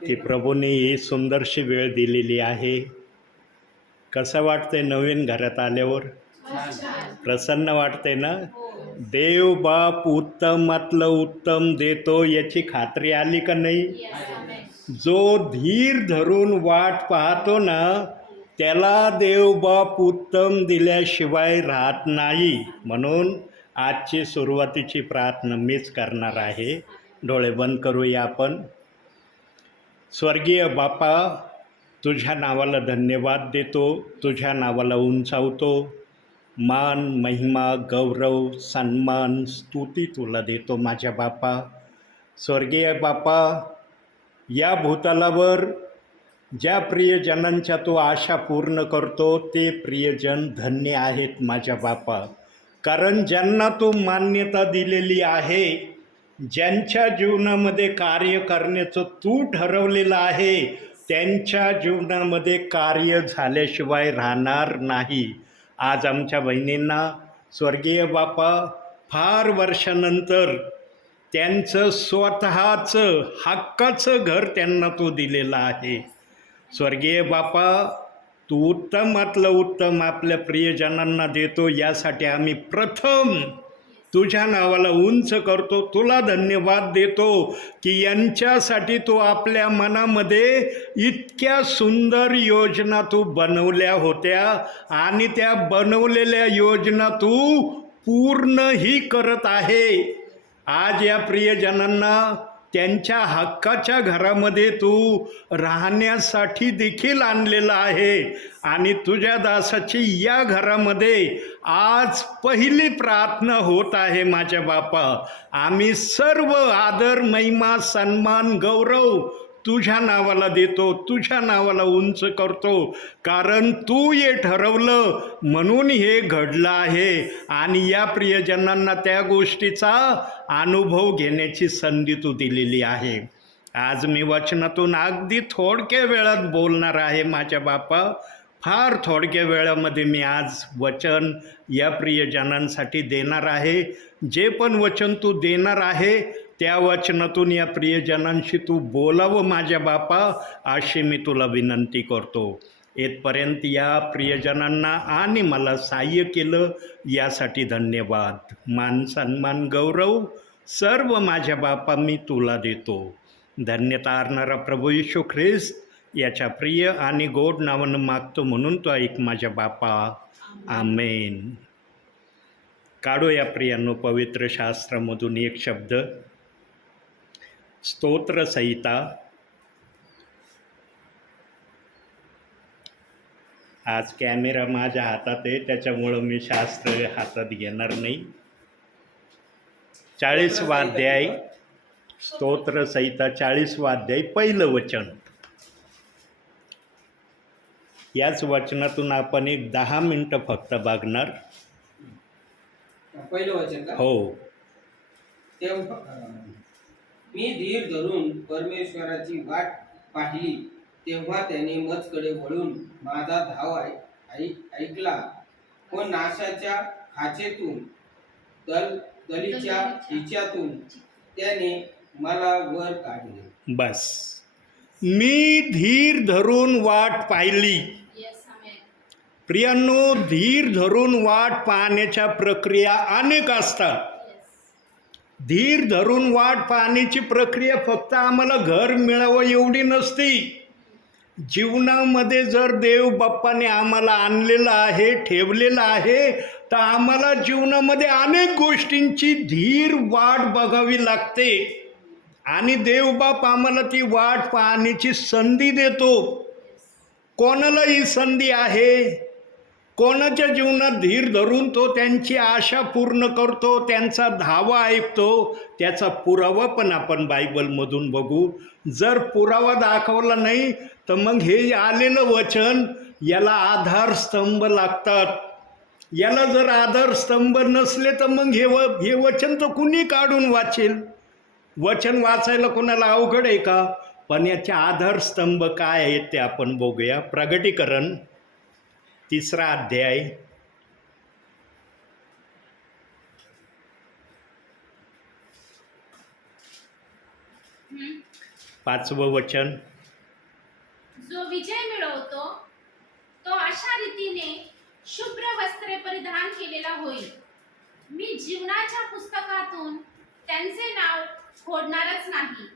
की प्रभूंनी ही सुंदरशी वेळ दिलेली आहे. कसं वाटतंय नवीन घरात आल्यावर? प्रसन्न वाटते ना? देव बाप उत्तमातलं उत्तम देतो याची खात्री आली का नाही? जो धीर धरून वाट पाहतो ना त्याला देव बाप उत्तम दिल्याशिवाय राहत नाही. म्हणून आजची सुरुवातीची प्रार्थना मीच करणार आहे. डोळे बंद करूया आपण. स्वर्गीय बापा, तुझ्या नावाला धन्यवाद देतो, तुझ्या नावाला उंचावतो. मान, महिमा, गौरव, सन्मान, स्तुती तुला देतो माझ्या बापा. स्वर्गीय बापा, या भूतलावर ज्या प्रियजनांच्या तू आशा पूर्ण करतो ते प्रियजन धन्य आहेत माझ्या बापा. कारण ज्यांना तू मान्यता दिलेली आहे, ज्यांच्या जीवनामध्ये कार्य करण्याचं तू ठरवलेलं आहे, त्यांच्या जीवनामध्ये कार्य झाल्याशिवाय राहणार नाही. आज आमच्या बहिणींना स्वर्गीय बापा फार वर्षानंतर त्यांचं स्वतःचं हक्काचं घर त्यांना तू दिलेलं आहे. स्वर्गीय बापा, तू उत्तमातलं उत्तम आपल्या प्रियजनांना देतो, यासाठी आम्ही प्रथम तुझ्या नावाला उंच करतो, तुला धन्यवाद देतो की यांच्यासाठी तू आपल्या मनामध्ये इतक्या सुंदर योजना तू बनवल्या होत्या आणि त्या बनवलेल्या योजना तू पूर्णही करत आहे. आज या प्रियजनांना त्यांच्या हक्काच्या घरामध्ये तू राहण्यासाठी देखील आणलेलं आहे आणि तुझ्या दासाची या घरामध्ये आज पहिली प्रार्थना होत आहे माझ्या बापा. आम्ही सर्व आदर, महिमा, सन्मान, गौरव तुझ्या नावाला देतो, तुझ्या नावाला उंच करतो. कारण तू हे ठरवलं म्हणून हे घडलं आहे आणि या प्रियजनांना त्या गोष्टीचा अनुभव घेण्याची संधी तू दिलेली आहे. आज मी वचनातून अगदी थोडक्या वेळात बोलणार आहे माझ्या बापा. फार थोडक्या वेळामध्ये मी आज वचन या प्रियजनांसाठी देणार आहे. जे पण वचन तू देणार आहे त्या वचनातून या प्रियजनांशी तू बोलावं माझ्या बापा, अशी मी तुला विनंती करतो. इथपर्यंत या प्रियजनांना आणि मला सहाय्य केलं यासाठी धन्यवाद. मान, सन्मान, गौरव सर्व माझ्या बापा मी तुला देतो. धन्यता अर्णारा प्रभू येशू ख्रिस्त याच्या प्रिय आणि गोड नावानं मागतो म्हणून तो ऐक माझ्या बापा. आमेन. काढो या प्रियांनो पवित्र शास्त्रामधून एक शब्द, स्तोत्रसंहिता. आज कॅमेरा माझ्या हातात आहे त्याच्यामुळं मी शास्त्र हातात घेणार नाही. 40वा अध्याय, स्तोत्रसंहिता 40वा अध्याय, पहिलं वचन. याच वचनातून आपण एक 10 मिनिटं फक्त बघणार. पहिलं वचन का? हो. मी धीर धरून परमेश्वराची वाट पाहिली, तेव्हा त्याने मजकडे वळून माझा धाव ऐकला व नाशाच्या खाचेतून दलीच्या हिच्यातून त्याने मला वर काढले. बस. मी धीर धरून वाट पाहिली. प्रियांनो, धीर धरून वाट पाहण्याच्या प्रक्रिया अनेक असतात. धीर धरून वाट पाहण्याची प्रक्रिया फक्त आम्हाला घर मिळावं एवढी नसती. जीवनामध्ये जर देव बाप्पाने आम्हाला आणलेलं आहे, ठेवलेलं आहे, तर आम्हाला जीवनामध्ये अनेक गोष्टींची धीर वाट बघावी लागते आणि देवबाप आम्हाला ती वाट पाहण्याची संधी देतो. कोणाला ही संधी आहे? कोणाच्या जीवनात धीर धरून तो त्यांची आशा पूर्ण करतो, त्यांचा धावा ऐकतो. त्याचा पुरावा पण आपण बायबलमधून बघू. जर पुरावा दाखवला नाही तर मग हे आलेलं वचन याला आधारस्तंभ लागतात. याला जर आधारस्तंभ नसले तर मग हे वचन तर कुणी काढून वाचेल? वचन वाचायला कोणाला अवघड आहे का? पण याचे आधारस्तंभ काय आहेत ते आपण बघूया. प्रगटीकरण 3रा अध्याय, 5वं वचन. जो विजय मिळवतो तो अशा रीतीने शुभ्र वस्त्रे परिधान केलेला होईल. मी जीवनाच्या पुस्तकातून त्यांचे नाव खोडणारच नाही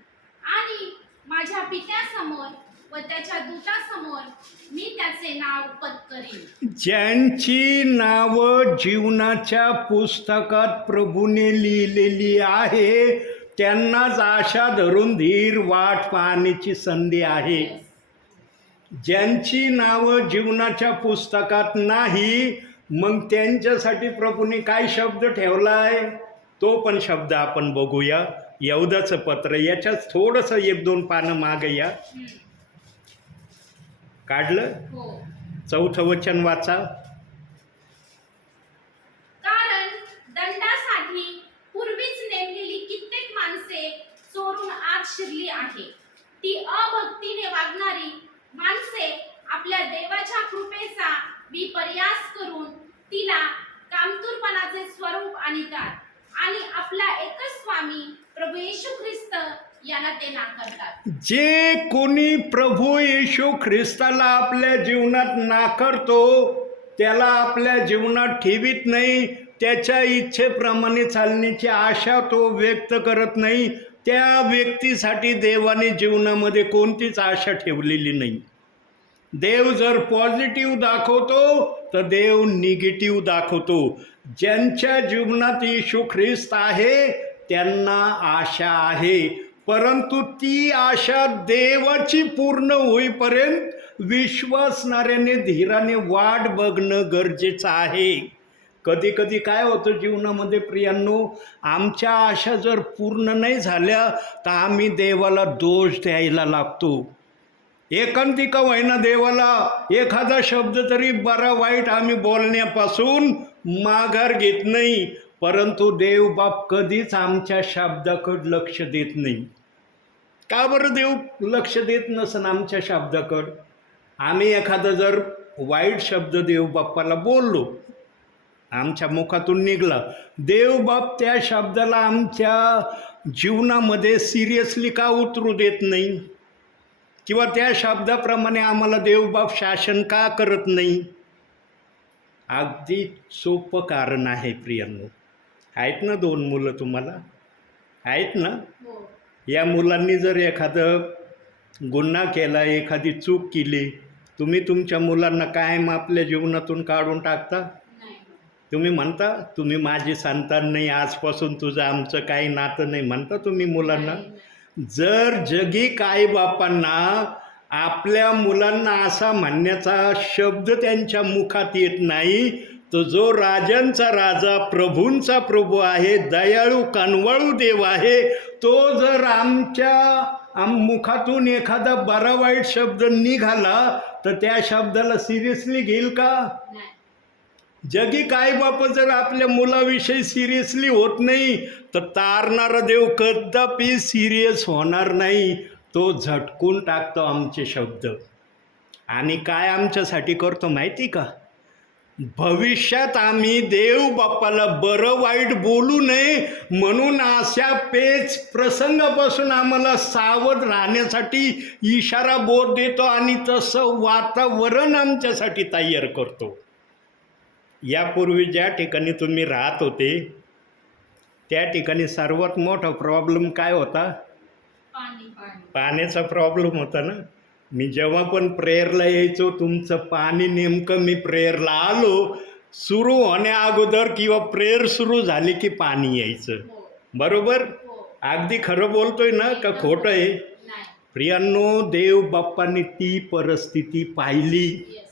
आणि माझ्या पित्यासमोर व त्याच्या दूतासमोर मी त्याचे नाव पत्करीन. ज्यांची नावं जीवनाच्या पुस्तकात प्रभूने लिहिलेली आहे त्यांनाच आशा धरून धीर वाट पाहण्याची संधी आहे. ज्यांची नावं जीवनाच्या पुस्तकात नाही, मग त्यांच्यासाठी प्रभूने काय शब्द ठेवलाय तो पण शब्द आपण बघूया. यहूदाचं पत्र, याच्यात थोडंसं 1-2 पानं मागे या. काढलं? हो. 4थं वचन वाचा. कारण दंडासाठी पूर्वीच नेमलेली कित्येक माणसे चोरून आत शिरली आहे. ती अभक्तीने वागणारी माणसे आपल्या देवाच्या कृपेचा विपर्यास करून तिला कामतूरपणाचे स्वरूप आणतात आणि आपला एकच स्वामी प्रभू येशू ख्रिस्त यांना ते नाकारतात. जे कोणी प्रभू येशू ख्रिस्ताला आपल्या जीवनात नाकारतो त्याला आपल्या जीवनात ठेवीत नाही, त्याच्या इच्छेप्रमाणे चालण्याची आशा तो व्यक्त करत नाही, त्या व्यक्तीसाठी देवाने जीवनामध्ये कोणतीच आशा ठेवलेली नाही. देव जर पॉझिटिव्ह दाखवतो तर देव निगेटिव्ह दाखवतो. ज्यांच्या जीवनात येशू ख्रिस्त आहे त्यांना आशा आहे, परंतु ती आशा देवाची पूर्ण होईपर्यंत विश्वासणाऱ्याने धीराने वाट बघणं गरजेचं आहे. कधी कधी काय होतं जीवनामध्ये प्रियांनो, आमच्या आशा जर पूर्ण नाही झाल्या तर आम्ही देवाला दोष द्यायला लागतो. एकांतिक होईना देवाला एखादा शब्द तरी बरा वाईट आम्ही बोलण्यापासून माघार घेत नाही, परंतु देव बाप कधीच आमच्या शब्दाकडे लक्ष देत नाही. का बरं देव लक्ष देत नसन आमच्या शब्दाकडं? आम्ही एखादा जर वाईट शब्द देव बाप्पाला बोललो, आमच्या मुखातून निघला, देव बाप त्या शब्दाला आमच्या जीवनामध्ये सिरियसली का उतरू देत नाही? किंवा त्या शब्दाप्रमाणे आम्हाला देवबाप शासन का करत नाही? अगदी सोपं कारण आहे प्रियांनो. आहेत ना 2 मुलं तुम्हाला? आहेत ना? हो. या मुलांनी जर एखादं गुन्हा केला, एखादी चूक केली, तुम्ही तुमच्या मुलांना कायम आपल्या जीवनातून काढून टाकता? नाही. तुम्ही म्हणता तुम्ही माझी संतान नाही, आजपासून तुझं आमचं काही नातं नाही म्हणता तुम्ही मुलांना? नाही. जर जगी बापांना आपल्या मुलांना असा म्हणण्याचा शब्द त्यांच्या मुखात येत नाही, तर जो राजांचा राजा प्रभूंचा प्रभू आहे, दयाळू कनवाळू देव आहे, तो जर आमच्या मुखातून एखादा बरा वाईट शब्द निघाला तर त्या शब्दाला सिरियसली घेईल का? नाही. जगी बाप जर आपल्या मुलाविषयी सिरियसली होत नाही तर तारणारा देव कदापि सिरियस होणार नाही. तो झटकून टाकतो आमचे शब्द. आणि काय आमच्यासाठी करतो माहिती का? भविष्यात आम्ही देव बाप्पाला बरं वाईट बोलू नये म्हणून अशा पेच प्रसंगापासून आम्हाला सावध राहण्यासाठी इशारा बोध देतो आणि तसं वातावरण आमच्यासाठी तयार करतो. यापूर्वी ज्या ठिकाणी तुम्ही राहत होते त्या ठिकाणी सर्वात मोठा प्रॉब्लेम काय होता? पाण्याचा प्रॉब्लेम होता ना. मी जेव्हा पण प्रेयरला यायचो, तुमचं पाणी नेमकं मी प्रेयरला आलो सुरू होण्या अगोदर किंवा प्रेयर सुरू झाली की पाणी यायचं. हो. बरोबर? हो. अगदी खरं बोलतोय ना का खोटं आहे? नाही. प्रियांनो, देव बाप्पांनी ती परिस्थिती पाहिली. Yes.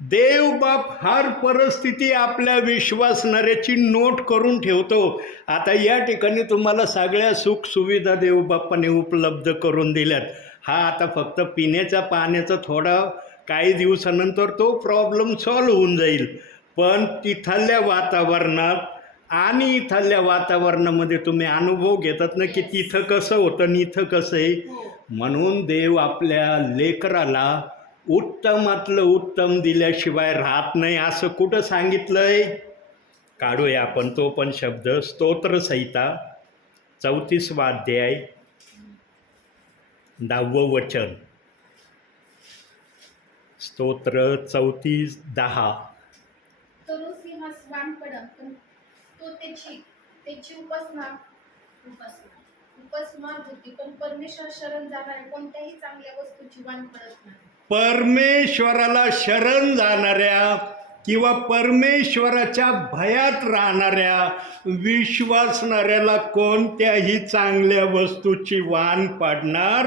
देव बाप हर परिस्थिती आपल्या विश्वासणाऱ्याची नोट करून ठेवतो. आता या ठिकाणी तुम्हाला सगळ्या सुखसुविधा देव बाप्पाने उपलब्ध करून दिल्यात. हा आता फक्त पिण्याच्या पाण्याचा थोडा काही दिवसानंतर तो प्रॉब्लेम सॉल्व्ह होऊन जाईल, पण तिथल्या वातावरणात आणि इथल्या वातावरणामध्ये तुम्ही अनुभव घेतात ना की तिथं कसं होतं आणि इथं कसं आहे. म्हणून देव आपल्या लेकराला उत्तमातलं उत्तम दिल्याशिवाय राहत नाही असं कुठं सांगितलंय? काढूया आपण तो पण शब्द. स्तोत्रसंहिता 34वा अध्याय 10वं वचन, स्तोत्र 34:10. तरू सिंहास वान पडम पण तो त्याची उपासमार होती, पण परमेश्वर शरण जाणाऱ्या कोणत्याही चांगल्या वस्तूची वान पडत नाही. परमेश्वराला शरण जाणाऱ्या किंवा परमेश्वराच्या भयात राहणाऱ्या विश्वासणाऱ्याला कोणत्याही चांगल्या वस्तूची वाण पाडणार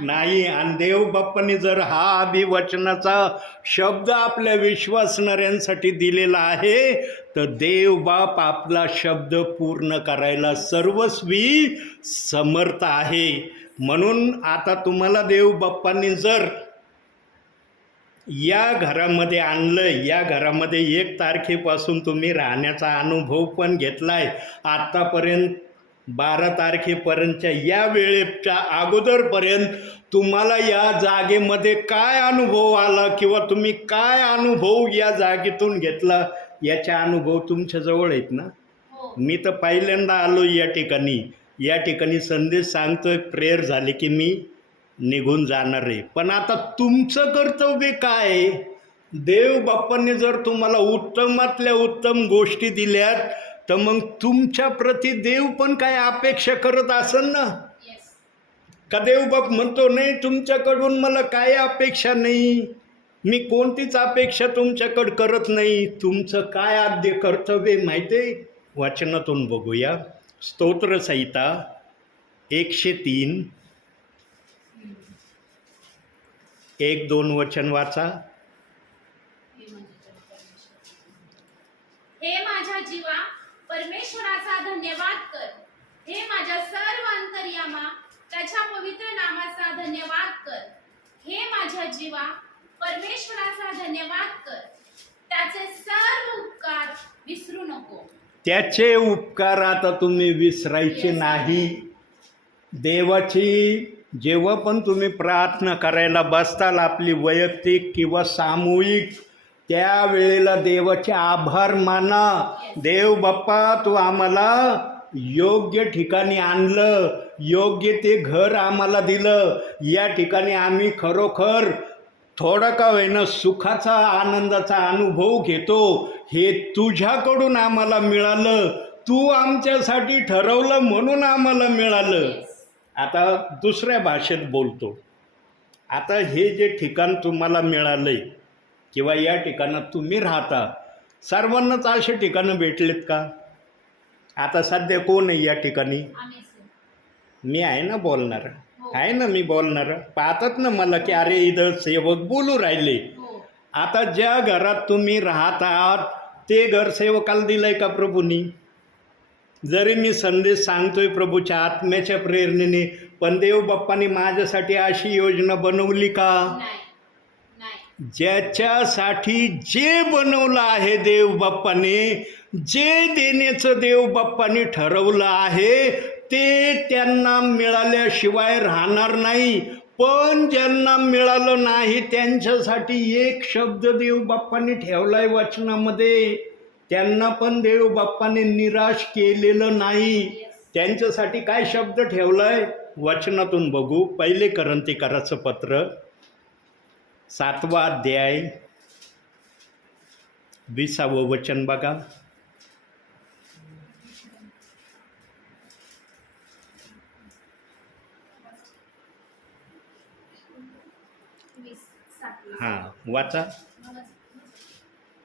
नाही. आणि देव बाप्पाने जर हा अभिवचनाचा शब्द आपल्या विश्वासणाऱ्यांसाठी दिलेला आहे, तर देव बाप आपला शब्द पूर्ण करायला सर्वस्वी समर्थ आहे. म्हणून आता तुम्हाला देव बाप्पांनी जर या घरामध्ये आणलं, या घरामध्ये 1 तारखेपासून तुम्ही राहण्याचा अनुभव पण घेतलाय. आत्तापर्यंत 12 तारखेपर्यंतच्या या वेळेच्या अगोदरपर्यंत तुम्हाला या जागेमध्ये काय अनुभव आला किंवा तुम्ही काय अनुभव या जागेतून घेतला, याचा अनुभव तुमच्याजवळ आहेत ना. हो. मी तर पहिल्यांदा आलो या ठिकाणी संदेश सांगतोय, प्रेयर झाले की मी निघून जाणार आहे. पण आता तुमचं कर्तव्य काय आहे? देव बाप्पांनी जर तुम्हाला उत्तमातल्या उत्तम गोष्टी दिल्यात, तर मग तुमच्या प्रती देव पण काय अपेक्षा करत असेल ना. येस. का देव बाप म्हणतो नाही तुमच्याकडून मला काय अपेक्षा नाही, मी कोणतीच अपेक्षा तुमच्याकडं करत नाही. तुमचं काय आद्य कर्तव्य माहिती आहे? वाचनातून बघूया. स्तोत्रसंहिता 103 1-2 वचन वाचा. हे माझ्या जीवा परमेश्वराचा धन्यवाद कर. हे माझ्या सर्व अंतर्यामा त्याच्या पवित्र नामाचा धन्यवाद कर. हे माझ्या जीवा परमेश्वराचा धन्यवाद कर. त्याचे सर्व उपकार विसरू नको. त्याचे उपकार आता तुम्ही विसरायचे नाही. देवाची जेव्हा पण तुम्ही प्रार्थना करायला बसताल, आपली वैयक्तिक किंवा सामूहिक, त्यावेळेला देवाचे आभार माना. देव बाप्पा तू आम्हाला योग्य ठिकाणी आणलं, योग्य ते घर आम्हाला दिलं, या ठिकाणी आम्ही खरोखर थोडा का होईना सुखाचा आनंदाचा अनुभव घेतो. हे तुझ्याकडून आम्हाला मिळालं, तू आमच्यासाठी ठरवलं म्हणून आम्हाला मिळालं. आता दुसऱ्या भाषेत बोलतो. आता हे जे ठिकाण तुम्हाला मिळालं आहे किंवा या ठिकाणात तुम्ही राहता, सर्वांनाच असे ठिकाणं भेटलेत का? आता सध्या कोण आहे या ठिकाणी? आम्हीच. मी आहे ना बोलणार, आहे ना मी बोलणार. पाहतात ना मला की अरे इथं सेवक बोलू राहिले. हो. आता ज्या घरात तुम्ही राहत आहात ते घर सेवकाला दिलंय का प्रभूंनी? जरी मी संदेश सांगतोय प्रभूच्या आत्म्याच्या प्रेरणेने, पण देव बाप्पांनी माझ्यासाठी अशी योजना बनवली का? नाही. नाही. ज्याच्यासाठी जे बनवलं आहे देव बाप्पाने, जे देण्याचं देव बाप्पाने ठरवलं आहे, ते त्यांना मिळाल्याशिवाय राहणार नाही. पण ज्यांना मिळालं नाही त्यांच्यासाठी एक शब्द देव बाप्पाने ठेवलाय वचनामध्ये. त्यांना पण देव बाप्पाने निराश केलेलं नाही. त्यांच्यासाठी काय शब्द ठेवलाय वचनातून बघू. 1 कोरिन्थीकराचं पत्र 7वा अध्याय 20वं वचन बघा. हां वाचा.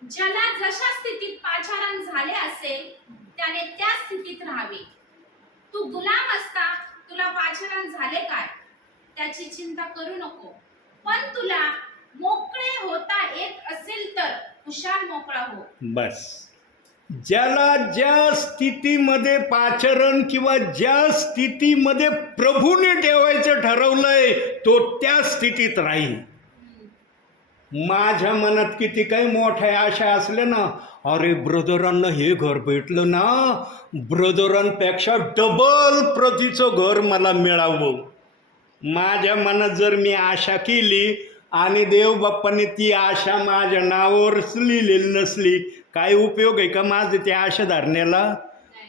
ज्याला जशा स्थितीत पाचारण झाले असेल त्याने त्या स्थितीत राहावे. तू गुलाम असता तुला पाचारण झाले काय त्याची चिंता करू नको. पण तुला मोकळे होता येत असेल तर हुशार मोकळा हो. बस. ज्याला ज्या स्थितीमध्ये पाचारण किंवा ज्या स्थितीमध्ये प्रभूने ठेवायचं ठरवलंय तो त्या स्थितीत राहील. माझ्या मनात किती काही मोठ्या आशा असल्या ना, अरे ब्रदरांना हे घर भेटलं ना, ब्रदरांपेक्षा डबल प्रतीचं घर मला मिळावं. माझ्या मनात जर मी आशा केली आणि देव बाप्पाने ती आशा माझ्या नावावर लिहिलेली नसली, काय उपयोग आहे का माझं त्या आशा धरण्याला?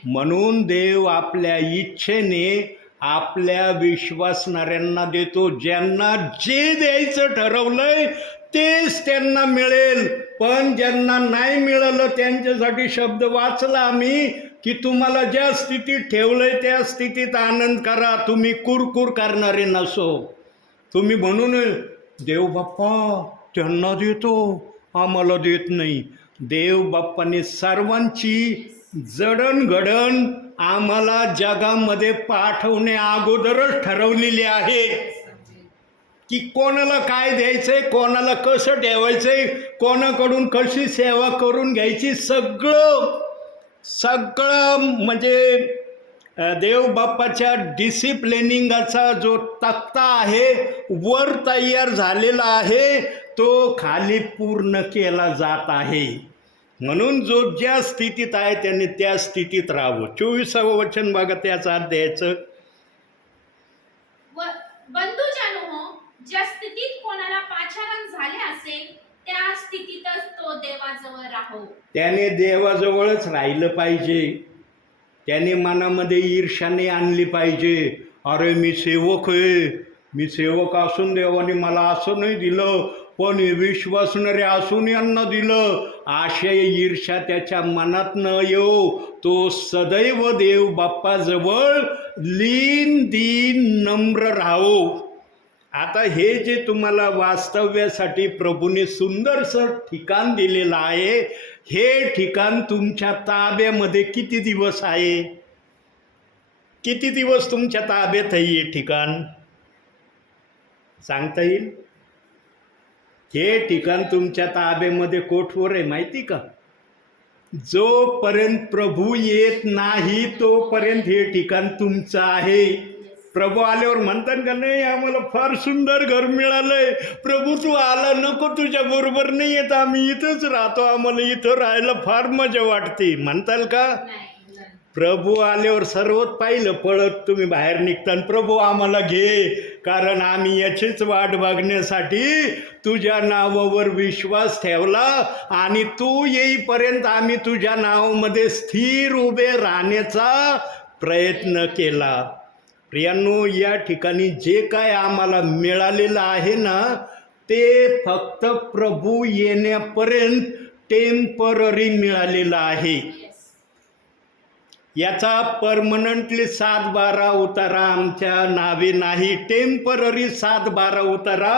म्हणून देव आपल्या इच्छेने आपल्या विश्वासणाऱ्यांना देतो. ज्यांना जे द्यायचं ठरवलंय तेच त्यांना मिळेल. पण ज्यांना नाही मिळालं त्यांच्यासाठी शब्द वाचला आम्ही की तुम्हाला ज्या स्थितीत ठेवलंय त्या स्थितीत आनंद करा. तुम्ही कुरकुर करणारे नसो. तुम्ही म्हणून देव बाप्पा त्यांना देतो आम्हाला देत नाही. देव बाप्पाने सर्वांची जडणघडण आम्हाला जगामध्ये पाठवणे अगोदरच ठरवलेली आहे की कोणाला काय द्यायचंय, कोणाला कसं ठेवायचंय, कोणाकडून कशी सेवा करून घ्यायची, सगळं म्हणजे देव बाप्पाच्या डिसिप्लिनिंगचा जो तक्ता आहे वर तयार झालेला आहे तो खाली पूर्ण केला जात आहे. म्हणून जो ज्या स्थितीत आहे त्याने त्या स्थितीत राहावं. 24वं वचन बघा त्याचा अध्यायाचं. बंधुजनो हो, ज्या स्थितीत कोणाला पाचारण झाले असेल त्या स्थितीतच तो देवाजवळ राहो. त्याने देवाजवळच राहिलं पाहिजे. त्याने मनामध्ये ईर्ष्या नाही आणली पाहिजे. अरे मी सेवक आहे, मी सेवक असून देवाने मला असं नाही दिलं, पण हे विश्वासणारे असून यांना दिलं, आशय ईर्ष्या त्याच्या मनात न येऊ. तो सदैव देव बाप्पाजवळ लीन दीन नम्र राहो. आता हे जे तुम्हाला वास्तव्यासाठी प्रभूने सुंदरसं ठिकाण दिलेलं आहे, हे ठिकाण तुमच्या ताब्यामध्ये किती दिवस आहे? किती दिवस तुमच्या ताब्यात आहे हे ठिकाण? सांगता येईल? हे ठिकाण तुमच्या ताब्यामध्ये कोठवर आहे माहिती का? जोपर्यंत प्रभू येत नाही तोपर्यंत हे ठिकाण तुमचं आहे. प्रभू आल्यावर म्हणतात का नाही आम्हाला फार सुंदर घर मिळालंय, प्रभू तू आला नको, तुझ्या बरोबर नाही येत, आम्ही इथंच राहतो, आम्हाला इथं राहायला फार मजा वाटते म्हणताल का? प्रभू आल्यावर सर्वात पाहिलं पळत तुम्ही बाहेर निघता, प्रभू आम्हाला घे, कारण आम्ही याचीच वाट बघण्यासाठी तुझ्या नावावर विश्वास ठेवला आणि तू येईपर्यंत आम्ही तुझ्या नावामध्ये स्थिर उभे राहण्याचा प्रयत्न केला. प्रियांनो, या ठिकाणी जे काय आम्हाला मिळालेलं आहे ना ते फक्त प्रभू येण्यापर्यंत टेम्पररी मिळालेलं आहे. याचा परमनंटली 7-12 उतारा आमच्या नावे नाही. टेम्पररी 7-12 उतारा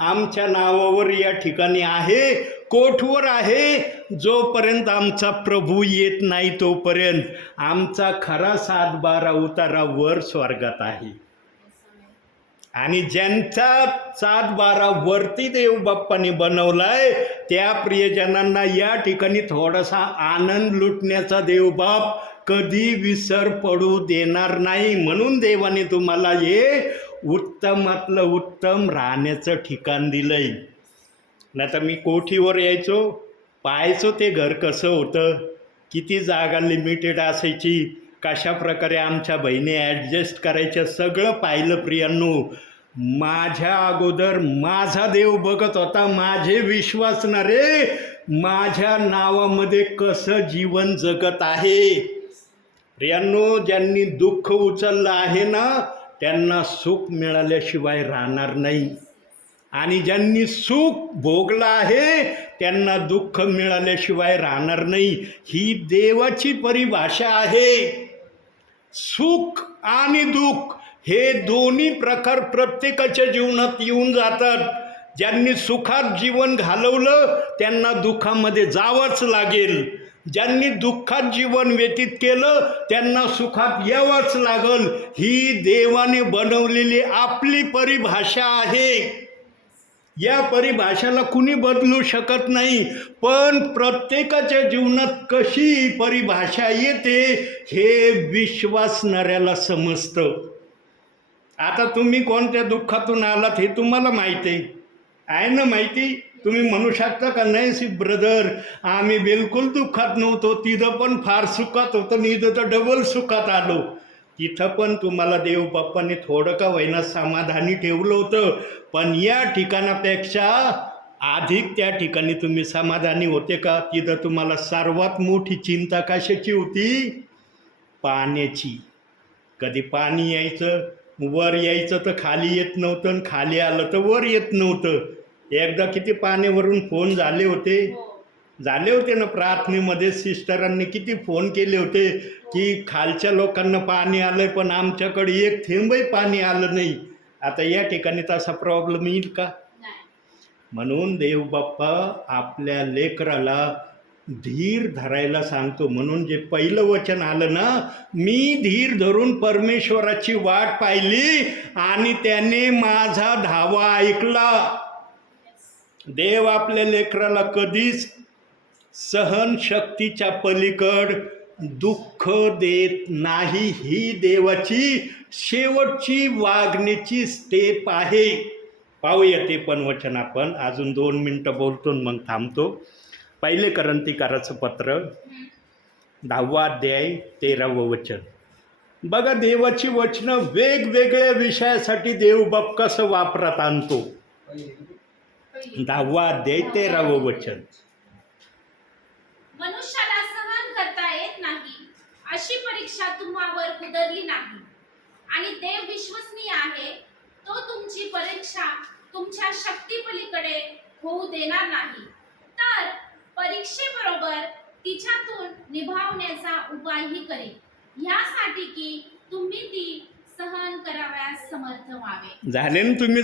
आमच्या नावावर या ठिकाणी आहे. कोठवर आहे? जोपर्यंत आमचा प्रभू येत नाही तोपर्यंत. आमचा खरा 7-12 उतारा वर स्वर्गात आहे. आणि ज्यांचा 7-12 वरती देव बाप्पाने बनवलाय त्या प्रियजनांना या ठिकाणी थोडासा आनंद लुटण्याचा देव बाप कधी विसर पडू देणार नाही. म्हणून देवाने तुम्हाला हे उत्तमातलं उत्तम राहण्याचं ठिकाण दिलंय. नाही तर मी कोठीवर यायचो, पाहायचो ते घर कसं होतं, किती जागा लिमिटेड असायची, कशा प्रकारे आमच्या बहिणी ॲडजस्ट करायच्या, सगळं पाहिलं प्रियांनो. माझ्या अगोदर माझा देव बघत होता, माझे विश्वासणारे माझ्या नावामध्ये कसं जीवन जगत आहे. प्रियांनो, ज्यांनी दुःख उचललं आहे ना त्यांना सुख मिळाल्याशिवाय राहणार नाही, आणि ज्यांनी सुख भोगलं आहे त्यांना दुःख मिळाल्याशिवाय राहणार नाही. ही देवाची परिभाषा आहे. सुख आणि दुःख हे दोन्ही प्रकार प्रत्येकाच्या जीवनात येऊन जातात. ज्यांनी सुखात जीवन घालवलं त्यांना दुःखामध्ये जावंच लागेल. ज्यांनी दुःखात जीवन व्यतीत केलं त्यांना सुखात यावंच लागल. ही देवाने बनवलेली आपली परिभाषा आहे. या परिभाषेला कुणी बदलू शकत नाही. पण प्रत्येकाच्या जीवनात कशी परिभाषा येते हे विश्वासणाऱ्याला समजतं. आता तुम्ही कोणत्या दुःखातून आलात हे तुम्हाला माहिती आहे ना? माहिती तुम्ही म्हणू शकता का नाही ब्रदर आम्ही बिलकुल दुःखात नव्हतो, तिथं पण फार सुखात होतं, इथं तर डबल सुखात आलो. तिथं पण तुम्हाला देव बाप्पाने थोडं का होईना समाधानी ठेवलं होतं, पण या ठिकाणापेक्षा अधिक त्या ठिकाणी तुम्ही समाधानी होते का? तिथं तुम्हाला सर्वात मोठी चिंता कशाची होती? पाण्याची. कधी पाणी यायचं वर यायचं तर खाली येत नव्हतं आणि खाली आलं तर वर येत नव्हतं. एकदा किती पाण्यावरून फोन झाले होते ना प्रार्थनेमध्ये. सिस्टरांनी किती फोन केले होते की खालच्या लोकांना पाणी आलंय पण आमच्याकडे एक थेंबही पाणी आलं नाही. आता या ठिकाणी तसा प्रॉब्लेम येईल का? नाही. म्हणून देव बाप्पा आपल्या लेकराला धीर धरायला सांगतो. म्हणून जे पहिलं वचन आलं ना, मी धीर धरून परमेश्वराची वाट पाहिली आणि त्याने माझा धावा ऐकला. देव आपल्या लेकराला कधीच सहनशक्तीच्या पलीकड दुःख देत नाही. ही देवाची शेवटची वागण्याची स्टेप आहे. पाहूया ते पण वचन आपण. अजून 2 मिनटं बोलतो मग थांबतो. पहिले करंथीकराचं पत्र 10वा अध्याय 13वं वचन. बघा देवाची वचनं वेगवेगळ्या विषयासाठी देवबाप कसं वापरात आणतो. 10वा अध्याय 13वं वचन. मनुष्याला सहन करता येत नाही अशी परीक्षा तुम्हावर उतरली नाही आणि देव विश्वसनीय आहे. तो तुमची परीक्षा तुमच्या शक्तीपलीकडे होऊ देणार नाही, तर परीक्षेबरोबर तिच्यातून निभावण्याचा उपायही करेल, ह्यासाठी की तुम्ही ती सहन करावयास समर्थ व्हावे. झाले ना तुम्ही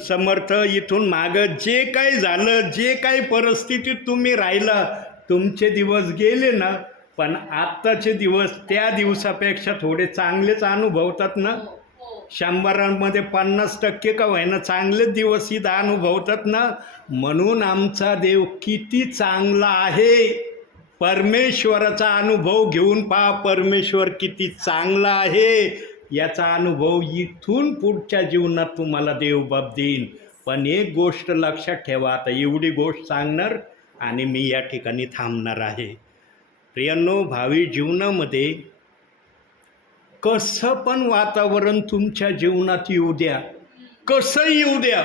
समर्थ. इथून मागं जे काही झालं, जे काही परिस्थितीत तुम्ही राहिला, तुमचे दिवस गेले ना, पण आत्ताचे दिवस त्या दिवसापेक्षा थोडे चांगलेच अनुभवतात ना. 100मध्ये 50% का होईना चांगलेच दिवस इथं अनुभवतात ना. म्हणून आमचा देव किती चांगला आहे. परमेश्वराचा अनुभव घेऊन पहा, परमेश्वर किती चांगला आहे याचा अनुभव इथून पुढच्या जीवनात तुम्हाला देवबाप देईन. पण एक गोष्ट लक्षात ठेवा, आता एवढी गोष्ट सांगणार आणि मी या ठिकाणी थांबणार आहे. प्रियांनो, भावी जीवनामध्ये कसं पण वातावरण तुमच्या जीवनात येऊ द्या, कसं येऊ द्या,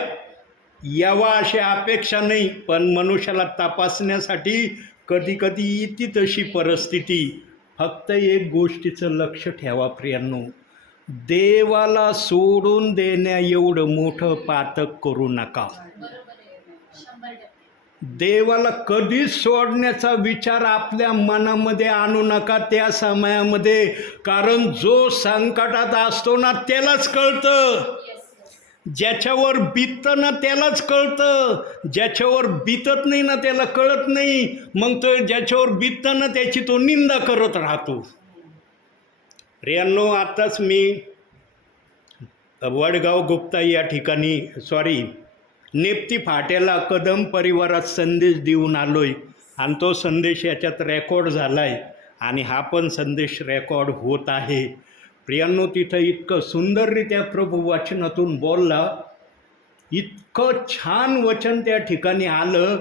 यावा अशी अपेक्षा नाही. पण मनुष्याला तपासण्यासाठी कधी कधी येते तशी परिस्थिती. फक्त एक गोष्टीचं लक्ष ठेवा प्रियांनो, देवाला सोडून देण्या एवढं मोठं पातक करू नका. बरोबर आहे. 100%. देवाला कधीच सोडण्याचा विचार आपल्या मनामध्ये आणू नका त्या समयामध्ये. कारण जो संकटात असतो ना त्यालाच कळतं. ज्याच्यावर बिततं ना त्यालाच कळतं. ज्याच्यावर बितत नाही ना त्याला कळत नाही. मग तो ज्याच्यावर बिततं ना त्याची तो निंदा करत राहतो. प्रियांनो, आताच मी वडगाव गुप्ता या ठिकाणी नेप्ती फाट्याला कदम परिवारात संदेश देऊन आलोय आणि तो संदेश याच्यात रेकॉर्ड झाला आहे आणि हा पण संदेश रेकॉर्ड होत आहे. प्रियांनो, तिथं इतकं सुंदररित्या प्रभू वचनातून बोलला, इतकं छान वचन त्या ठिकाणी आलं.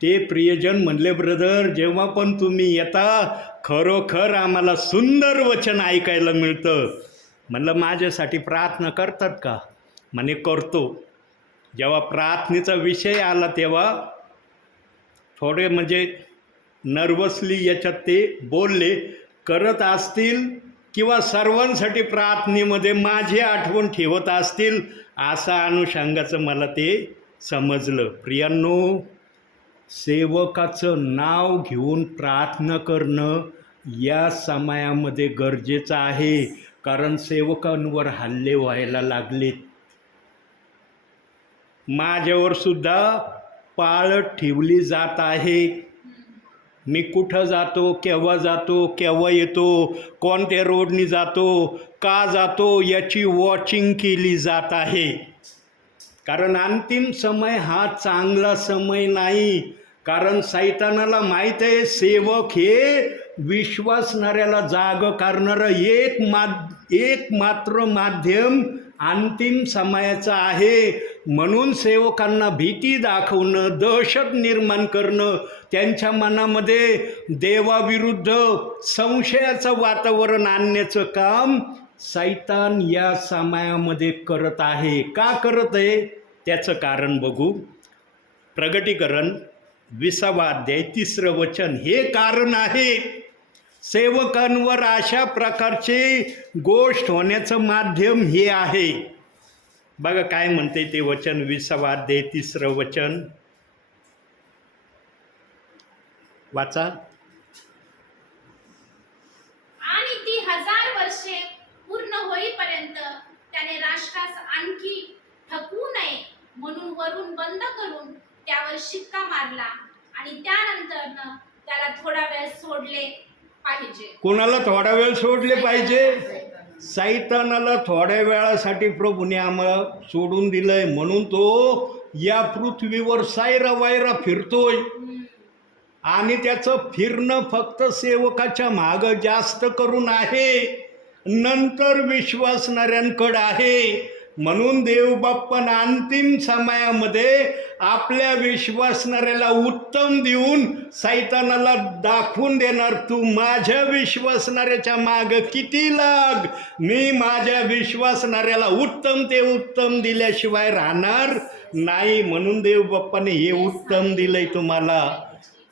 ते प्रियजन म्हणले, ब्रदर जेव्हा पण तुम्ही येता खरोखर आम्हाला सुंदर वचन ऐकायला मिळतं. म्हणलं माझ्यासाठी प्रार्थना करतात का? म्हणे करतो. जेव्हा प्रार्थनेचा विषय आला तेव्हा थोडे नर्वसली याच्यात ते बोलले. करत असतील किंवा सर्वांसाठी प्रार्थनेमध्ये माझी आठवण ठेवत असतील असा अनुषंगाचं मला ते समजलं. प्रियांनो, सेवकाचं नाव घेऊन प्रार्थना करणं या समयामध्ये गरजेचं आहे. कारण सेवकांवर हल्ले व्हायला लागलेत. माझ्यावर सुद्धा पाळत ठेवली जात आहे. मी कुठं जातो, केव्हा येतो, कोणत्या रोडनी जातो, का जातो याची वॉचिंग केली जात आहे. कारण अंतिम समय हा चांगला समय नाही. कारण सैतानाला माहीत आहे सेवक हे विश्वासणाऱ्याला जाग करणारं एक मात्र माध्यम अंतिम समयाचं आहे. म्हणून सेवकांना भीती दाखवणं, दहशत निर्माण करणं, त्यांच्या मनामध्ये देवाविरुद्ध संशयाचं वातावरण आणण्याचं काम सैतान या समयामध्ये करत आहे. का करत आहे त्याचं कारण बघू. प्रगटीकरण 20वा अध्याय 3रं वचन. हे कारण आहे. सेवकांवर अशा प्रकारची गोष्ट होण्याचं माध्यम हे आहे. बघा काय म्हणते ते वचन, 20वा अध्याय 3रं वचन वाचा. आणि ती 1000 वर्षे पूर्ण होईपर्यंत त्याने राष्ट्रास आणखी ठकवू नये म्हणून वरून बंद करून त्यावर शिक्का मारला आणि त्यानंतर त्याला थोडा वेळ सोडले पाहिजे. कोणाला थोडा वेळ सोडले पाहिजे? सैतानाला थोड्या वेळासाठी प्रभूने आम्हाला सोडून दिलंय, म्हणून तो या पृथ्वीवर सायरा वायरा फिरतोय. आणि त्याचं फिरणं फक्त सेवकाच्या मागं जास्त करून आहे, नंतर विश्वासणाऱ्यांकडं आहे. म्हणून देवबाप्पन अंतिम समयामध्ये आपल्या विश्वासणाऱ्याला उत्तम देऊन सैतानाला दाखवून देणार, तू माझ्या विश्वासणाऱ्याच्या मागं किती लाग, मी माझ्या विश्वासणाऱ्याला उत्तम ते उत्तम दिल्याशिवाय राहणार नाही. म्हणून देवबाप्पाने हे उत्तम दिलंय तुम्हाला.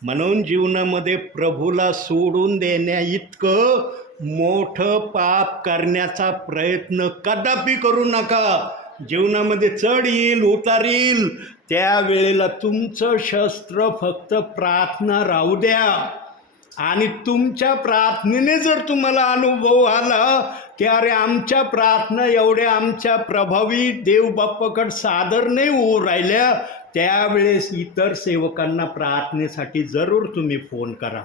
म्हणून जीवनामध्ये प्रभूला सोडून देण्या इतकं मोठं पाप करण्याचा प्रयत्न कदापि करू नका. जीवनामध्ये चढ येईल उतार येईल, त्यावेळेला तुमचं शस्त्र फक्त प्रार्थना राहू द्या. आणि तुमच्या प्रार्थनेने जर तुम्हाला अनुभव आला की अरे आमच्या प्रार्थना एवढ्या आमच्या प्रभावी देवबाप्पाकडे सादर नाही होऊ राहिल्या, त्यावेळेस इतर सेवकांना प्रार्थनेसाठी जरूर तुम्ही फोन करा.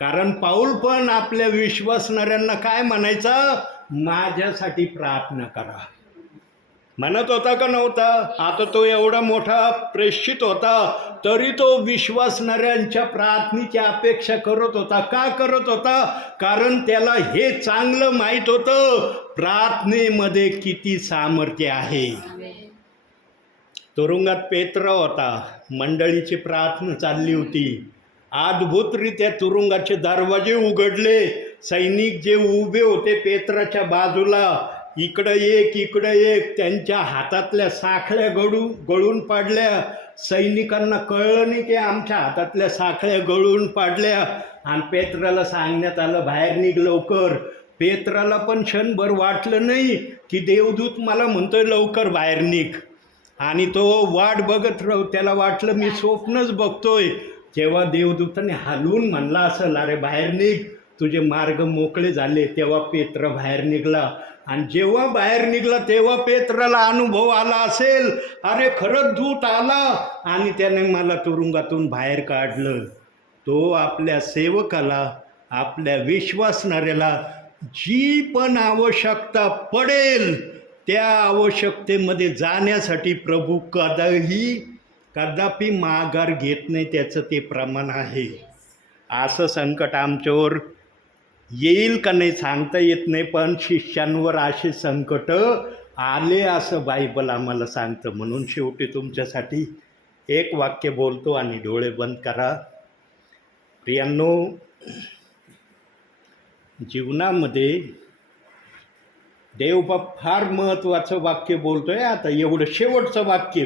कारण पाऊल पण आपल्या विश्वासणाऱ्यांना काय म्हणायचा, माझ्यासाठी प्रार्थना करा म्हणत होता का नव्हता? आता तो एवढा मोठा प्रेषित होता तरी तो विश्वासणाऱ्यांच्या प्रार्थनेची अपेक्षा करत होता. का करत होता? कारण त्याला हे चांगलं माहीत होतं प्रार्थनेमध्ये किती सामर्थ्य आहे. तुरुंगात पेत्र होता, मंडळीची प्रार्थना चालली होती. अद्भुतरित्या तुरुंगाचे दरवाजे उघडले. सैनिक जे उभे होते पेत्राच्या बाजूला, इकडं एक, त्यांच्या हातातल्या साखळ्या गळून पाडल्या. सैनिकांना कळलं नाही की आमच्या हातातल्या साखळ्या गळून पाडल्या. आणि पेत्राला सांगण्यात आलं बाहेर निघ लवकर. पेत्राला पण क्षणभर वाटलं नाही की देवदूत मला म्हणतोय लवकर बाहेर निघ. आणि तो वाट बघत राहू, त्याला वाटलं मी स्वप्नच बघतोय. जेव्हा देवदूताने हलवून म्हणला असेल अरे बाहेर निघ, तुझे मार्ग मोकळे झाले, तेव्हा पेत्र बाहेर निघला. आणि जेव्हा बाहेर निघला तेव्हा पेत्राला अनुभव आला असेल अरे खरंच दूत आला आणि त्याने मला तुरुंगातून बाहेर काढलं. तो आपल्या सेवकाला, आपल्या विश्वासणाऱ्याला जी पण आवश्यकता पडेल त्या आवश्यकतेमध्ये जाण्यासाठी प्रभू कदापि माघार घेत नाही, त्याचं ते प्रमाण आहे. असं संकट आमच्यावर येईल का नाही सांगता येत नाही, पण शिष्यांवर असे संकट आले असं बायबल आम्हाला सांगतं. म्हणून शेवटी तुमच्यासाठी एक वाक्य बोलतो आणि डोळे बंद करा. प्रियांनो, जीवनामध्ये देवबाप फार महत्त्वाचं वाक्य बोलतोय. आता एवढं शेवटचं वाक्य,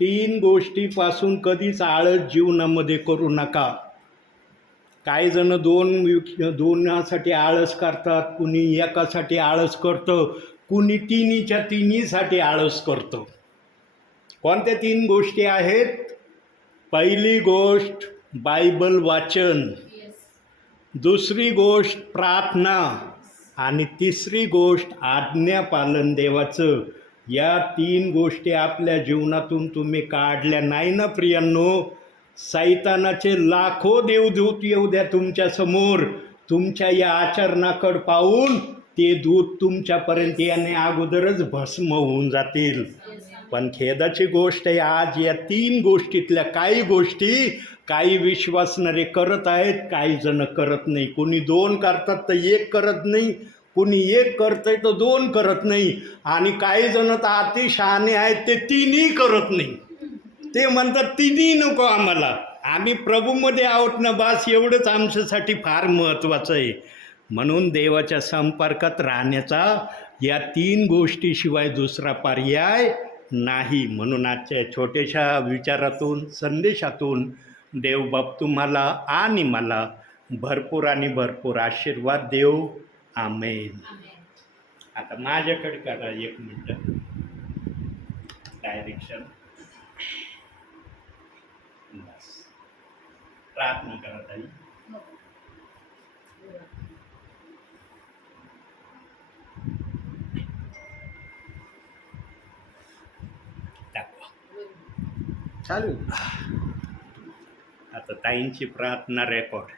3 गोष्टीपासून कधीच आळस जीवनामध्ये करू नका. काही जण दोनासाठी आळस करतात, कुणी एकासाठी आळस करतं, कुणी तिन्हीसाठी आळस करतं. कोणत्या 3 गोष्टी आहेत? पहिली गोष्ट बायबल वाचन, दुसरी गोष्ट प्रार्थना आणि तिसरी गोष्ट आज्ञापालन देवाचं. या 3 गोष्टी आपल्या जीवनातून तुम्ही काढल्या नाही ना प्रियांनो, सैतानाचे लाखो देवदूत येऊ द्या तुमच्यासमोर, तुमच्या या आचरणाकडे पाहून ते दूत तुमच्यापर्यंत येणे अगोदरच भस्म होऊन जातील. पण खेदाची गोष्ट आहे, आज या 3 गोष्टीतल्या काही गोष्टी काही विश्वासणारे करत आहेत, काही जण करत नाही. कोणी 2 करतात तर 1 करत नाही, कोणी 1 करतंय तर 2 करत नाही, आणि काही जण तर अतिशहाणे आहेत, ते 3ही करत नाही. ते म्हणतात 3ही नको आम्हाला, आम्ही प्रभूमध्ये आहोत ना, बास एवढंच आमच्यासाठी फार महत्त्वाचं आहे. म्हणून देवाच्या संपर्कात राहण्याचा या 3 गोष्टीशिवाय दुसरा पर्याय नाही. म्हणून आजच्या छोट्याशा विचारातून, संदेशातून देवबाप तुम्हाला आणि मला भरपूर आणि भरपूर आशीर्वाद देऊ. आमेन. आमेन. आता माझ्याकडे करा 1 मिनटं डायरेक्शन. बस प्रार्थना करा ताई. दाखवा. चालू. आता ताईंची प्रार्थना रेकॉर्ड.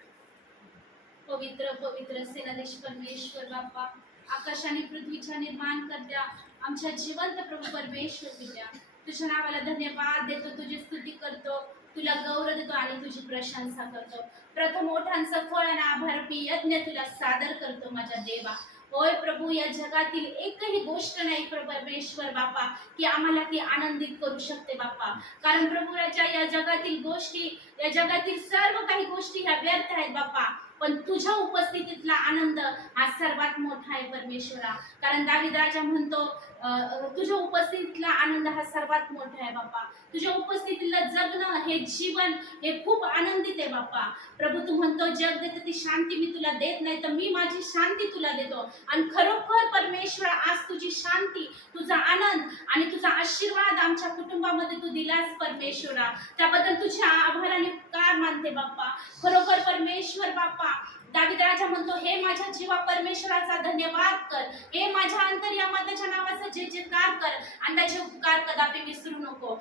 पवित्र पवित्र सेनाधीश परमेश्वर बाप्पा, आकाश आणि पृथ्वीच्या निर्माण करत्या आमच्या जिवंत प्रभू परमेश्वर पित्या, तुझ्या नावाला धन्यवाद देतो, तुझी स्तुती करतो, तुला गौरव देतो आणि तुझी प्रशंसा करतो. प्रथम ओठांचं फळ आणि आभारपी यज्ञ तुला सादर करतो माझ्या देवा. होय प्रभू, या जगातील एकही गोष्ट नाही प्रभू परमेश्वर बाप्पा की आम्हाला ती आनंदित करू शकते बाप्पा. कारण प्रभूच्या या जगातील गोष्टी, या जगातील सर्व काही गोष्टी ह्या व्यर्थ आहेत बाप्पा, पण तुझ्या उपस्थितीतला आनंद हा सर्वात मोठा आहे परमेश्वरा. कारण दावीद राजा म्हणतो तुझ्या उपस्थितीतला आनंद हा सर्वात मोठा आहे बाप्पा. तुझ्या उपस्थितीतला जगणं हे जीवन हे खूप आनंदित आहे बाप्पा. प्रभू तू म्हणतो जग देते ती शांती मी तुला देत नाही, तर मी माझी शांती तुला देतो. आणि खरोखर परमेश्वर आज तुझी शांती, तुझा आनंद आणि तुझा आशीर्वाद आमच्या कुटुंबामध्ये तू दिलास परमेश्वरा. त्याबद्दल तुझ्या आभार आणि उपकार मानते बाप्पा. खरोखर परमेश्वर बाप्पा, दावीद राजा म्हणतो हे माझ्या जीवा परमेश्वराचा धन्यवाद कर, हे माझ्या अंतर्यामा त्याच्या नावाचा जे जयकार कर आणि त्याचे उपकार कदापि विसरू नको.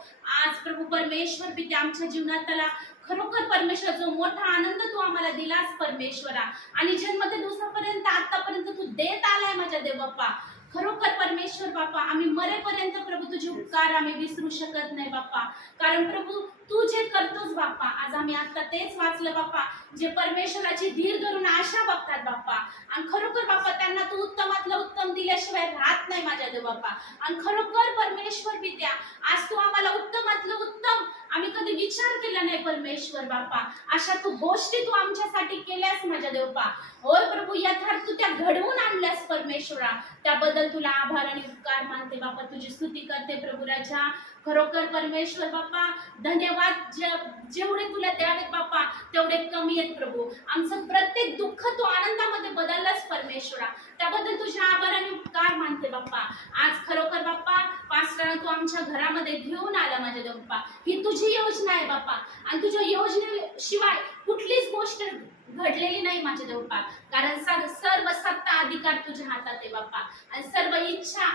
आज प्रभू परमेश्वर पिते आमच्या जीवनात त्याला खरोखर परमेश्वर जो मोठा आनंद तू आम्हाला दिलास परमेश्वरा, आणि जन्म ते दिवसापर्यंत आतापर्यंत तू देत आलाय माझ्या देव बाप्पा. खरोखर परमेश्वर बाप्पा, आम्ही मरेपर्यंत प्रभू तुझे उपकार आम्ही विसरू शकत नाही बाप्पा. कारण प्रभू तू जे करतोस बाप्पा, आज आम्ही आता तेच वाचलं बाप्पा, जे परमेश्वराची धीर धरून आशा बघतात बाप्पा, आणि खरोखर बाप्पा त्यांना तू उत्तमातलं उत्तम दिल्याशिवाय राहत नाही माझ्या देव बाप्पा. आणि खरोखर परमेश्वर पित्या, आज तू आम्हाला उत्तमातलं उत्तम आम्ही कधी विचार केला नाही परमेश्वर बाप्पा, अशा तू गोष्टी तू आमच्यासाठी केल्यास माझ्या देवपा. होय प्रभू, यथार्थ तू त्या घडवून आणल्यास परमेश्वरा, त्याबद्दल तुला आभार आणि उपकार मानते बाप्पा. तुझी स्तुती करते प्रभू राजा. खरोखर परमेश्वर बाप्पा धन्यवाद. जेवढे तुला द्यावेत बाप्पा तेवढे कमी आहेत प्रभू. आमचं प्रत्येक दुःख तू आनंदामध्ये बदललास परमेश्वरा, त्याबद्दल तुझे आभार आणि उपकार मानते बाप्पा. आज खरोखर बाप्पा पास्टरांना तू आमच्या घरामध्ये घेऊन आला माझ्या देव बाप्पा. ही तुझी योजना आहे बाप्पा, आणि तुझ्या योजनेशिवाय कुठलीच गोष्ट घडलेली नाही माझ्या देव बाप्पा. कारण सर्व सत्ता अधिकार तुझ्या हातात आहे बाप्पा, आणि सर्व इच्छा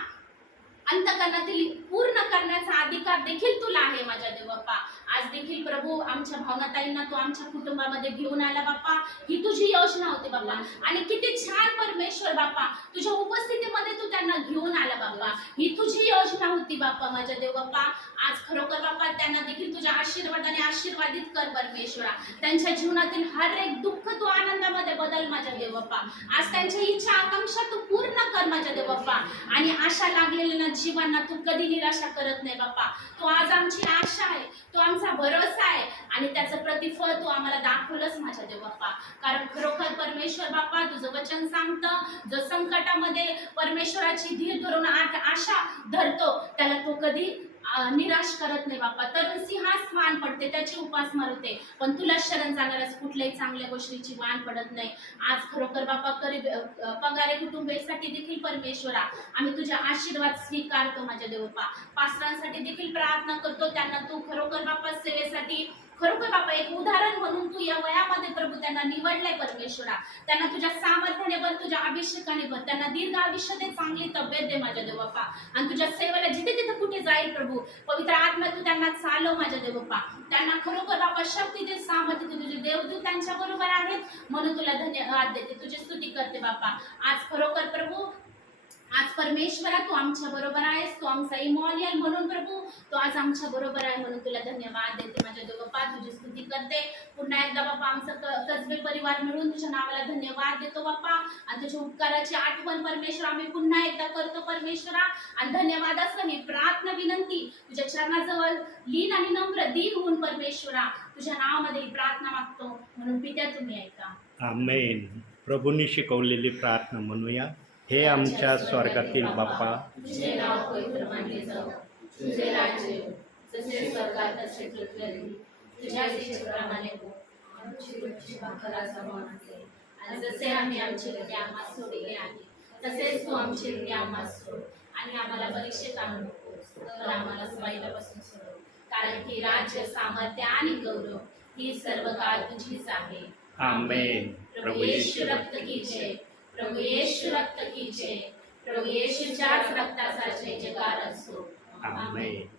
अंतकरणातील पूर्ण करण्याचा अधिकार देखील तुला आहे माझ्या देव बाप्पा. आज देखील प्रभू आमच्या भावनाताईंना तू आमच्या कुटुंबामध्ये घेऊन आला बाप्पा. ही तुझी योजना होती बाप्पा, आणि किती छान परमेश्वर बाप्पा तुझ्या उपस्थितीमध्ये तू त्यांना घेऊन आला बाप्पा. ही तुझी योजना होती बाप्पा माझ्या देव बाप्पा. आज खरोखर बाप्पा त्यांना देखील तुझ्या आशीर्वादाने आशीर्वादित कर परमेश्वरा. त्यांच्या जीवनातील हर एक दुःख तू आनंदामध्ये बदल माझ्या देव बाप्पा. आज त्यांच्या इच्छा आकांक्षा तू पूर्ण कर माझ्या देव बाप्पा, आणि आशा लागलेल्या जीवांना तू कधी निराशा करत नाही बाप्पा. तू आज आमची आशा आहे, तू आमचा भरोसा आहे, आणि त्याचं प्रतिफळ तू आम्हाला दाखवलंस माझ्या देव बाप्पा. कारण खरोखर परमेश्वर बाप्पा तुझं वचन सांगतं, जो संकटामध्ये परमेश्वराची धीर धरून आशा धरतो त्याला तू कधी निराश करत नाही बाप्पा. तर सिंहास वाण पडते, त्याची उपास मारते, पण तुला शरण जाणारच कुठल्याही चांगल्या गोष्टीची वाण पडत नाही. आज खरोखर बाप्पा पगारे कुटुंबासाठी देखील परमेश्वरा आम्ही तुझ्या आशीर्वाद स्वीकारतो माझ्या देवपा. पास्टरांसाठी देखील प्रार्थना करतो, त्यांना तू खरोखर बाप्पा सेवेसाठी खरोखर बाप्पा एक उदाहरण म्हणून तू या वयामध्ये प्रभू त्यांना निवडलंय परमेश्वरा. त्यांना तुझ्या सामर्थ्याने भर, तुझ्या अभिषेकाने भर, त्यांना दीर्घ आयुष्य दे, चांगली तब्येत दे माझ्या देव बाप्पा. आणि तुझ्या सेवेला जिथे तिथे कुठे जाईल प्रभू पवित्र आत्मा तू त्यांना चालव माझ्या देव बाप्पा. त्यांना खरोखर बाप्पा शक्ती दे, सामर्थ्य दे, तुझे देवदूत त्यांच्या बरोबर आहेत म्हणून तुला धन्यवाद देते, तुझी स्तुती करते बाप्पा. आज खरोखर प्रभू आज परमेश्वरा तू आमच्या बरोबर आहेस, तू आमचा इमॉनियल म्हणून प्रभू तू आज आमच्या बरोबर आहे म्हणून तुला धन्यवाद देते माझ्या देव बाप्पा. तुझी स्तुती करते पुन्हा एकदा बाप्पा. आमचं कसबे परिवार मिळून तुझ्या नावाला धन्यवाद देतो बाप्पा, आणि तुझ्या उपकाराची आठवण परमेश्वर आम्ही पुन्हा एकदा करतो परमेश्वरा. आणि धन्यवादासह ही प्रार्थना विनंती तुझ्या चरणाजवळ लीन आणि नम्र दीन होऊन परमेश्वरा तुझ्या नावामध्ये ही प्रार्थना मागतो म्हणून पित्या तुम्ही ऐका. आमेन. प्रभूंनी शिकवलेली प्रार्थना म्हणूया. हे आमच्या स्वर्गातील बाप्पा, तुझे नाव पवित्र मानले जाओ, तुझे राज्य जसे स्वर्गात तसे पृथ्वीवरही, तुझ्या इच्छेप्रमाणे हो. आमची रोजची भाकर आज आम्हाला दे. आणि जसे आम्ही आमचे ऋणी आम्हाला सोडिले आहे तसेच तू आमचे ऋणी आम्हाला सोड आणि आम्हाला परीक्षेत आणू नकोस तर आम्हाला स्वाईलापासून सोड. कारण की राज्य सामर्थ्य आणि गौरव ही सर्व काळ तुझीच आहे. आमेन. प्रभू येशू रक्त की जय. प्रभू येशू रक्त की जय. प्रभू येशूच्याच रक्ताचा जय जयकार असो. आमेन.